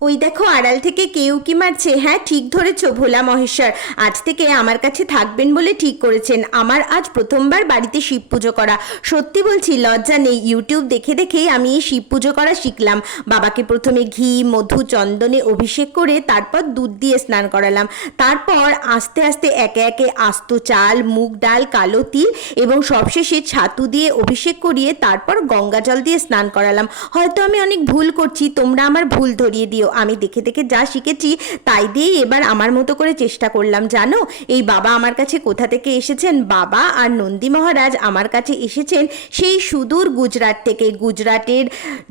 ওই দেখো আড়াল থেকে কেউ কি মারছে। হ্যাঁ, ঠিক ধরেছ ভোলা মহেশ্বর। আজ থেকে আমার কাছে থাকবেন বলে ঠিক করেছেন। আমার আজ প্রথমবার বাড়িতে শিব পুজো করা। সত্যি বলছি, লজ্জা নেই, ইউটিউব দেখে দেখেই আমি এই শিব পুজো করা শিখলাম। বাবাকে প্রথমে ঘি মধু চন্দনে অভিষেক করে তারপর দুধ দিয়ে স্নান করালাম। তারপর আস্তে আস্তে একে একে আস্ত চাল, মুগ ডাল, কালো তিল এবং সবশেষে ছাতু দিয়ে অভিষেক করিয়ে তারপর গঙ্গা জল দিয়ে স্নান করালাম। হয়তো আমি অনেক ভুল করছি, তোমরা আমার ভুল ধরিয়ে দিও। আমি দেখে দেখে যা শিখেছি তাই দিয়েই এবার আমার মতো করে চেষ্টা করলাম। জানো এই বাবা আমার কাছে কোথা থেকে এসেছেন? বাবা আর নন্দী মহারাজ আমার কাছে এসেছেন সেই সুদূর গুজরাট থেকে। গুজরাটের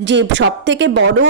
যে সব থেকে বড়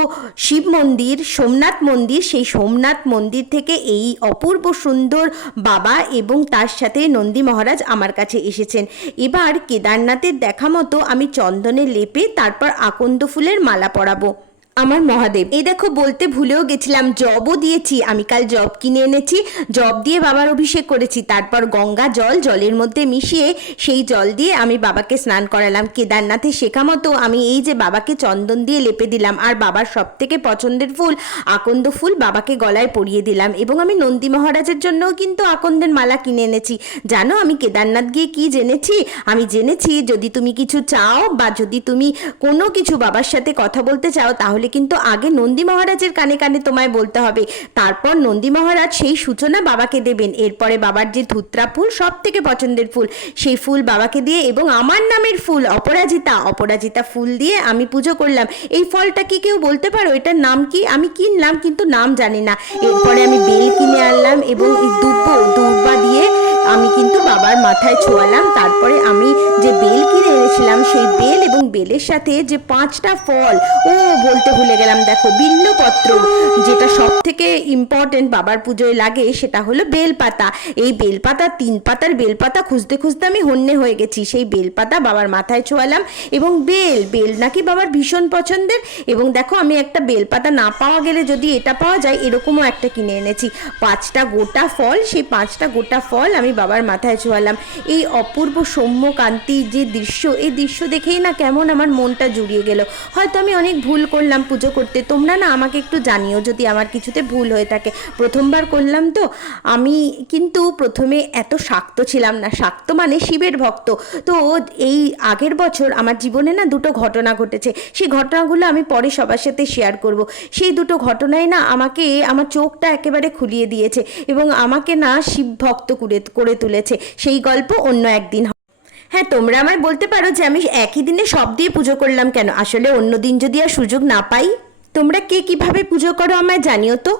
শিব মন্দির সোমনাথ মন্দির, সেই সোমনাথ মন্দির থেকে এই অপূর্ব সুন্দর বাবা এবং তার সাথে নন্দী মহারাজ আমার কাছে এসেছেন। এবার কেদারনাথের দেখা মতো আমি চন্দনে লেপে তারপর আকন্দ ফুলের মালা পরাবো আমার মহাদেব। এই দেখো বলতে ভুলেও গেছিলাম, জবও দিয়েছি। আমি কাল জব কিনে এনেছি, জব দিয়ে বাবার অভিষেক করেছি। তারপর গঙ্গা জল জলের মধ্যে মিশিয়ে সেই জল দিয়ে আমি বাবাকে স্নান করালাম। কেদারনাথে শেখা মতো আমি এই যে বাবাকে চন্দন দিয়ে লেপে দিলাম, আর বাবার সব থেকে পছন্দের ফুল আকন্দ ফুল বাবাকে গলায় পরিয়ে দিলাম। এবং আমি নন্দী মহারাজের জন্যও কিন্তু আকন্দের মালা কিনে এনেছি। জানো আমি কেদারনাথ গিয়ে কি জেনেছি? আমি জেনেছি যদি তুমি কিছু চাও বা যদি তুমি কোনো কিছু বাবার সাথে কথা বলতে চাও, তাহলে কিন্তু আগে নন্দী মহারাজের কানে কানে তোমায় বলতে হবে। তারপর নন্দী মহারাজ সেই সূচনা বাবাকে দেবেন। এরপরে বাবার যে ধুত্রা ফুল সব থেকে পছন্দের ফুল, সেই ফুল বাবাকে দিয়ে এবং আমার নামের ফুল অপরাজিতা, অপরাজিতা ফুল দিয়ে আমি পুজো করলাম। এই ফলটা কি কেউ বলতে পারো এটার নাম কি? আমি কিনলাম কিন্তু নাম জানি না। এরপরে আমি বেল কিনে আনলাম এবং এই দুব্বা দিয়ে আমি কিন্তু বাবার মাথায় ছোঁয়ালাম। তারপরে আমি যে বেল কিনে এনেছিলাম সেই বেল এবং বেলের সাথে যে 5টা ফল, বলতে ভুলে গেলাম, দেখো বিল্লপত্র, যেটা সব থেকে ইম্পর্টেন্ট বাবার পুজোয় লাগে সেটা হলো বেলপাতা। এই বেলপাতা 3 পাতার বেলপাতা খুঁজতে খুঁজতে আমি হন্যে হয়ে গেছি। সেই বেলপাতা বাবার মাথায় ছোঁয়ালাম এবং বেল নাকি বাবার ভীষণ পছন্দের। এবং দেখো আমি একটা বেলপাতা না পাওয়া গেলে যদি এটা পাওয়া যায় এরকমও একটা কিনে এনেছি। 5টা গোটা ফল, সেই 5টা গোটা ফল আমি বাবার মাথায় ছোঁয়ালাম। এই অপূর্ব সৌম্যকান্তি যে দৃশ্য, এই দৃশ্য দেখেই না কেমন আমার মনটা জুড়িয়ে গেল। হয়তো আমি অনেক ভুল করলাম পুজো করতে। তোমরা না আমাকে একটু জানিও যদি আমার কিছুতে ভুল হয়ে থাকে। প্রথমবার করলাম তো। আমি কিন্তু প্রথমে এত শাক্ত ছিলাম না। শাক্ত মানে শিবের ভক্ত। তো এই আগের বছর আমার জীবনে না দুটো ঘটনা ঘটেছে। সেই ঘটনাগুলো আমি পরে সবার সাথে শেয়ার করব। সেই দুটো ঘটনায় না আমাকে আমার চোখটা একেবারে খুলিয়ে দিয়েছে এবং আমাকে না শিব ভক্ত করে তুলেছে। সেই গল্প অন্য একদিন। হ্যাঁ, তোমরা আমায় বলতে পারো যে আমি একই দিনে সব দিয়ে পুজো করলাম কেন? আসলে অন্য দিন যদি আর সুযোগ না পাই। তোমরা কে কিভাবে পুজো করো আমায় জানিও তো।